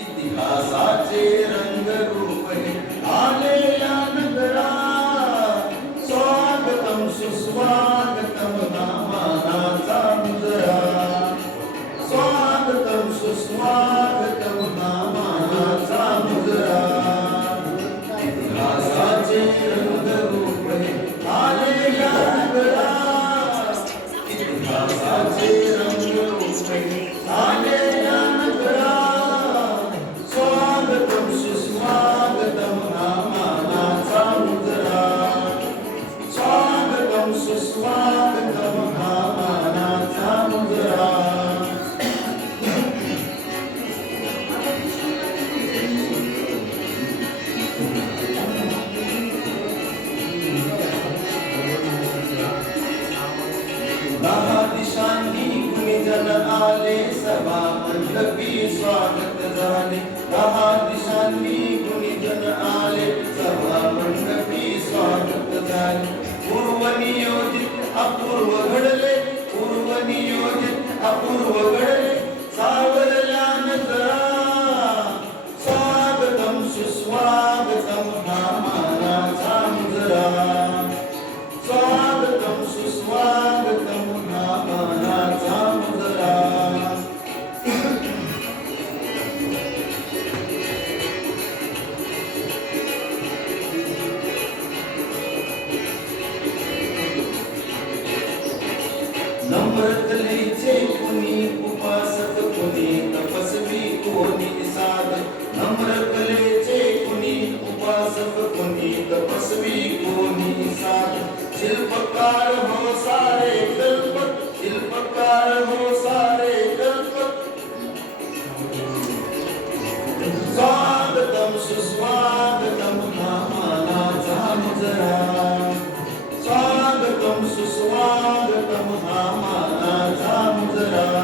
इतिहासाचे रंगरूप हे आले या नगरात. स्वागतम सुस्वागतम नामानाचा मुजरा. स्वागतम सुस्वागतम नामानाचा मुजरा. इतिहासाचे रंगरूप हे आले या नगरात. इतिहासाचे रंगरूप हे आले या नगरात. स्वागतम सुस्वागतम नामानाचा मुजरा. स्वागतम सुस्वागतम नामानाचा मुजरा. दहा दिशांनी गुणीजन आले सभा मंडपी स्वागत झाले. दहा दिशांनी गुणीजन आले सभा मंडपी स्वागत झाले. पूर्वनियोजित अपूर्व घडले. पूर्वनियोजित अपूर्व घडले. सावरल्या नजरा. स्वागतम सुस्वागतम नामानाचा मुजरा. स्वागतम सुस्वागतम नामानाचा मुजरा. नम्रतलेचे कुणी उपासक कुणी तपस्वी कोणी साधक. नम्रतलेचे कुणी उपासक कुणी तपस्वी कोणी साधक. शिल्पकार हो सारे कल्पक. शिल्पकार हो सारे कल्पक. स्वागतम सुस्वागतम नामानाचा मुजरा. स्वागतम सुस्वागतम नामानाचा मुजरा.